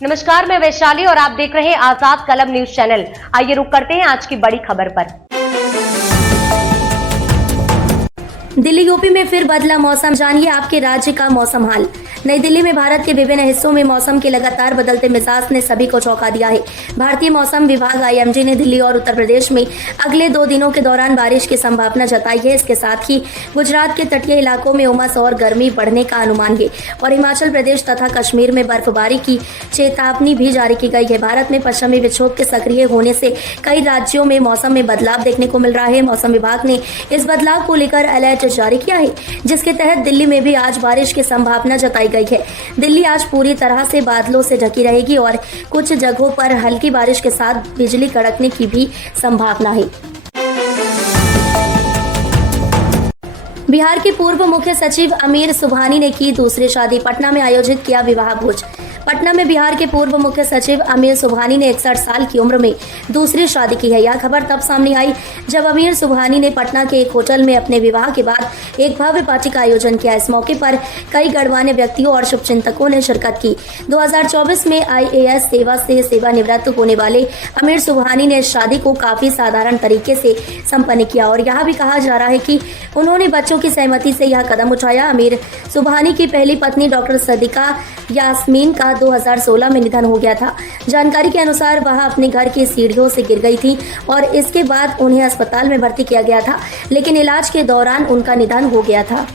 नमस्कार, मैं वैशाली और आप देख रहे हैं आजाद कलम न्यूज चैनल। आइए रुक करते हैं आज की बड़ी खबर पर। दिल्ली यूपी में फिर बदला मौसम, जानिए आपके राज्य का मौसम हाल। नई दिल्ली में भारत के विभिन्न हिस्सों में मौसम के लगातार बदलते मिजाज ने सभी को चौंका दिया है। भारतीय मौसम विभाग आईएमडी ने दिल्ली और उत्तर प्रदेश में अगले 2 दिनों के दौरान बारिश की संभावना जताई है। इसके साथ ही गुजरात के तटीय इलाकों में उमस और गर्मी बढ़ने का अनुमान है और हिमाचल प्रदेश तथा कश्मीर में बर्फबारी की चेतावनी भी जारी की गई है। भारत में पश्चिमी विक्षोभ के सक्रिय होने से कई राज्यों में मौसम में बदलाव देखने को मिल रहा है। मौसम विभाग ने इस बदलाव को लेकर अलर्ट जारी किया है, जिसके तहत दिल्ली में भी आज बारिश की संभावना जताई गई है। दिल्ली आज पूरी तरह से बादलों से ढकी रहेगी और कुछ जगहों पर हल्की बारिश के साथ बिजली कड़कने की भी संभावना है। बिहार के पूर्व मुख्य सचिव आमिर सुबहानी ने की दूसरी शादी, पटना में आयोजित किया विवाह भोज। पटना में बिहार के पूर्व मुख्य सचिव आमिर सुबहानी ने 61 साल की उम्र में दूसरी शादी की है। यह खबर तब सामने आई जब आमिर सुबहानी ने पटना के एक होटल में अपने विवाह के बाद एक भव्य पार्टी का आयोजन किया। इस मौके पर कई गणमान्य व्यक्तियों और शुभचिंतकों ने शिरकत की। 2024 में IAS सेवा से सेवानिवृत्त होने वाले आमिर सुबहानी ने इस शादी को काफी साधारण तरीके से संपन्न किया और यह भी कहा जा रहा है कि उन्होंने बच्चों की सहमति से यह कदम उठाया। आमिर सुबहानी की पहली पत्नी डॉक्टर सदिका यास्मीन का 2016 में निधन हो गया था। जानकारी के अनुसार वह अपने घर की सीढ़ियों से गिर गई थी और इसके बाद उन्हें अस्पताल में भर्ती किया गया था, लेकिन इलाज के दौरान उनका निधन हो गया था।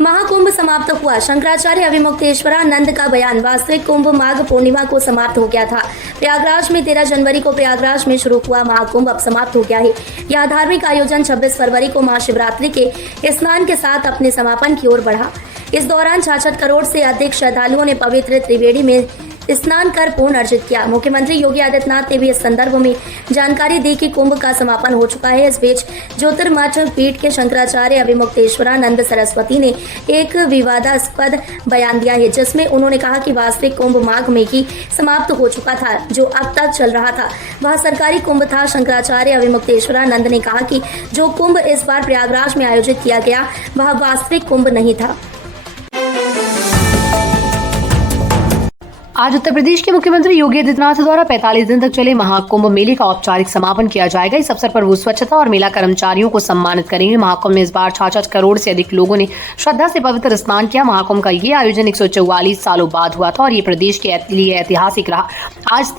महाकुंभ समाप्त हुआ, शंकराचार्य अविमुक्तेश्वरानंद का बयान। वास्तविक कुंभ माघ पूर्णिमा को समाप्त हो गया था। प्रयागराज में 13 जनवरी को प्रयागराज में शुरू हुआ महाकुंभ अब समाप्त हो गया है। यह धार्मिक आयोजन 26 फरवरी को महाशिवरात्रि के स्नान के साथ अपने समापन की ओर बढ़ा। इस दौरान 66 करोड़ से अधिक श्रद्धालुओं ने पवित्र त्रिवेणी में स्नान कर पुण्य अर्जित किया। मुख्यमंत्री योगी आदित्यनाथ ने भी इस संदर्भ में जानकारी दी कि कुंभ का समापन हो चुका है। इस बीच ज्योतिर्मठ पीठ के शंकराचार्य अविमुक्तेश्वरानंद सरस्वती ने एक विवादास्पद बयान दिया है, जिसमें उन्होंने कहा कि वास्तविक कुंभ माघ में ही समाप्त हो चुका था। जो अब तक चल रहा था वह सरकारी कुंभ था। शंकराचार्य अविमुक्तेश्वरानंद ने कहा कि जो कुंभ इस बार प्रयागराज में आयोजित किया गया वह वास्तविक कुंभ नहीं था। आज उत्तर प्रदेश के मुख्यमंत्री योगी आदित्यनाथ द्वारा 45 दिन तक चले महाकुंभ मेले का औपचारिक समापन किया जाएगा। इस अवसर पर वो स्वच्छता और मेला कर्मचारियों को सम्मानित करेंगे। महाकुंभ में इस बार 66 करोड़ से अधिक लोगों ने श्रद्धा से पवित्र स्नान किया। महाकुंभ का ये आयोजन 144 सालों बाद हुआ था और ये प्रदेश के लिए ऐतिहासिक रहा। आज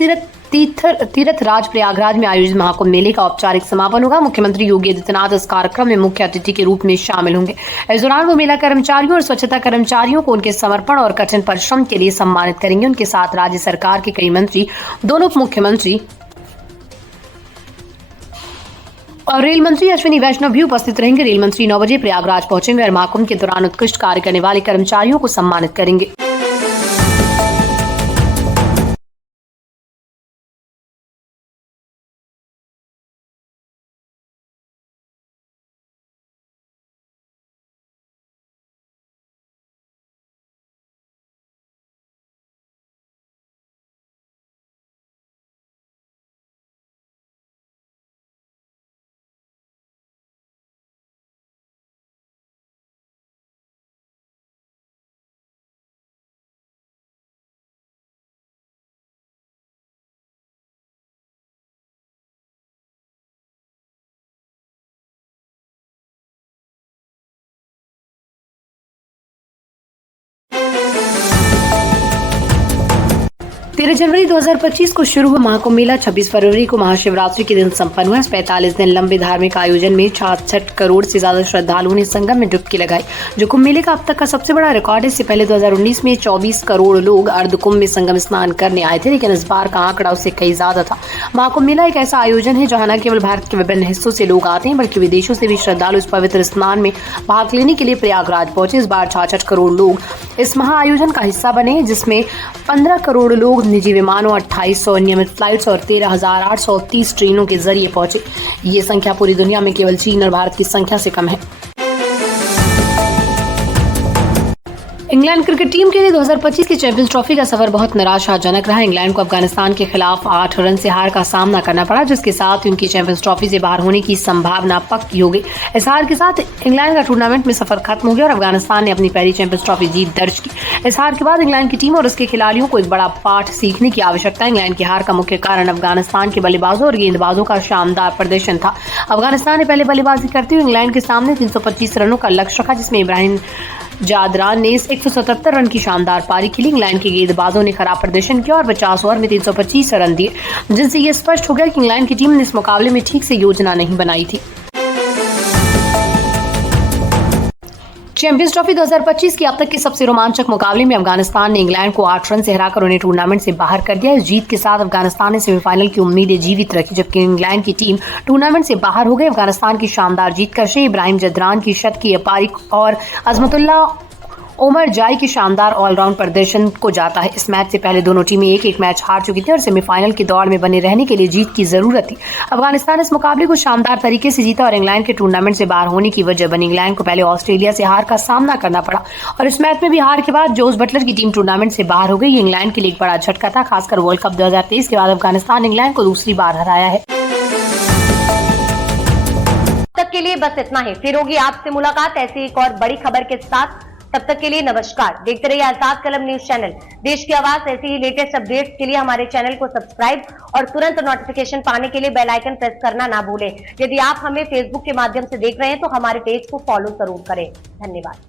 तीर्थराज प्रयागराज में आयोजित महाकुंभ मेले का औपचारिक समापन होगा। मुख्यमंत्री योगी आदित्यनाथ इस कार्यक्रम में मुख्य अतिथि के रूप में शामिल होंगे। इस दौरान वो मेला कर्मचारियों और स्वच्छता कर्मचारियों को उनके समर्पण और कठिन परिश्रम के लिए सम्मानित करेंगे। उनके साथ राज्य सरकार के कई मंत्री, दोनों उप मुख्यमंत्री और रेल मंत्री अश्विनी वैष्णव भी उपस्थित रहेंगे। रेल मंत्री 9 बजे प्रयागराज पहुंचेंगे और महाकुंभ के दौरान उत्कृष्ट कार्य करने वाले कर्मचारियों को सम्मानित करेंगे। तेरह जनवरी 2025 को शुरू हुआ महाकुंभ मेला 26 फरवरी को महाशिवरात्रि के दिन संपन्न हुआ। 45 दिन लंबे धार्मिक आयोजन में 66 करोड़ से ज्यादा श्रद्धालुओं ने संगम में डुबकी लगाई, जो कुंभ मेले का अब तक का सबसे बड़ा रिकॉर्ड है। इससे पहले 2019 में 24 करोड़ लोग अर्धकुंभ में संगम स्नान करने आए थे, लेकिन इस बार का आंकड़ा उससे कई ज्यादा था। महाकुंभ मेला एक ऐसा आयोजन है जहाँ न केवल भारत के विभिन्न हिस्सों से लोग आते हैं, बल्कि विदेशों से भी श्रद्धालु इस पवित्र स्नान में भाग लेने के लिए प्रयागराज पहुंचे। इस बार 66 करोड़ लोग इस महाआयोजन का हिस्सा बने, जिसमें 15 करोड़ लोग निजी विमानों, 2800 नियमित फ्लाइट्स और 13,830 ट्रेनों के जरिए पहुंचे। ये संख्या पूरी दुनिया में केवल चीन और भारत की संख्या से कम है। इंग्लैंड क्रिकेट टीम के लिए 2025 की चैंपियंस ट्रॉफी का सफर बहुत निराशाजनक रहा। इंग्लैंड को अफगानिस्तान के खिलाफ 8 रन से हार का सामना करना पड़ा, जिसके साथ उनकी चैंपियंस ट्रॉफी से बाहर होने की संभावना पक्की हो गई। इस हार के साथ इंग्लैंड का टूर्नामेंट में सफर खत्म हो गया और अफगानिस्तान ने अपनी पहली चैंपियंस ट्रॉफी जीत दर्ज की। इस हार के बाद इंग्लैंड की टीम और उसके खिलाड़ियों को एक बड़ा पाठ सीखने की आवश्यकता है। इंग्लैंड की हार का मुख्य कारण अफगानिस्तान के बल्लेबाजों और गेंदबाजों का शानदार प्रदर्शन था। अफगानिस्तान ने पहले बल्लेबाजी करते हुए इंग्लैंड के सामने 325 रनों का लक्ष्य रखा, जिसमें इब्राहिम जादरान ने 177 रन की शानदार पारी खेली। इंग्लैंड के गेंदबाजों ने खराब प्रदर्शन किया और 50 ओवर में 325 रन दिए, जिनसे ये स्पष्ट हो गया कि इंग्लैंड की टीम ने इस मुकाबले में ठीक से योजना नहीं बनाई थी। चैंपियंस ट्रॉफी 2025 की अब तक के सबसे रोमांचक मुकाबले में अफगानिस्तान ने इंग्लैंड को 8 रन से हराकर उन्हें टूर्नामेंट से बाहर कर दिया। इस जीत के साथ अफगानिस्तान ने सेमीफाइनल की उम्मीदें जीवित रखी, जबकि इंग्लैंड की टीम टूर्नामेंट से बाहर हो गई। अफगानिस्तान की शानदार जीत का श्रेय इब्राहिम जादरान की शत की पारी और अजमतुल्ला ओमर जाई के शानदार ऑलराउंड प्रदर्शन को जाता है। इस मैच से पहले दोनों टीमें एक मैच हार चुकी थी और सेमीफाइनल की दौड़ में बने रहने के लिए जीत की जरूरत थी। अफगानिस्तान इस मुकाबले को शानदार तरीके से जीता और इंग्लैंड के टूर्नामेंट से बाहर होने की वजह बनी। इंग्लैंड को पहले ऑस्ट्रेलिया से हार का सामना करना पड़ा और इस मैच में भी हार के बाद जोस बटलर की टीम टूर्नामेंट से बाहर हो गई। ये इंग्लैंड के लिए एक बड़ा झटका था, खासकर वर्ल्ड कप 2023 के बाद अफगानिस्तान ने इंग्लैंड को दूसरी बार हराया है। तक के लिए बस इतना ही। फिर होगी आपसे मुलाकात ऐसी एक और बड़ी खबर के साथ। तब तक के लिए नमस्कार। देखते रहिए आजाद कलम न्यूज चैनल। देश की आवाज ऐसी ही लेटेस्ट अपडेट्स के लिए हमारे चैनल को सब्सक्राइब और तुरंत नोटिफिकेशन पाने के लिए बेल आइकन प्रेस करना ना भूलें। यदि आप हमें फेसबुक के माध्यम से देख रहे हैं तो हमारे पेज को फॉलो जरूर करें। धन्यवाद।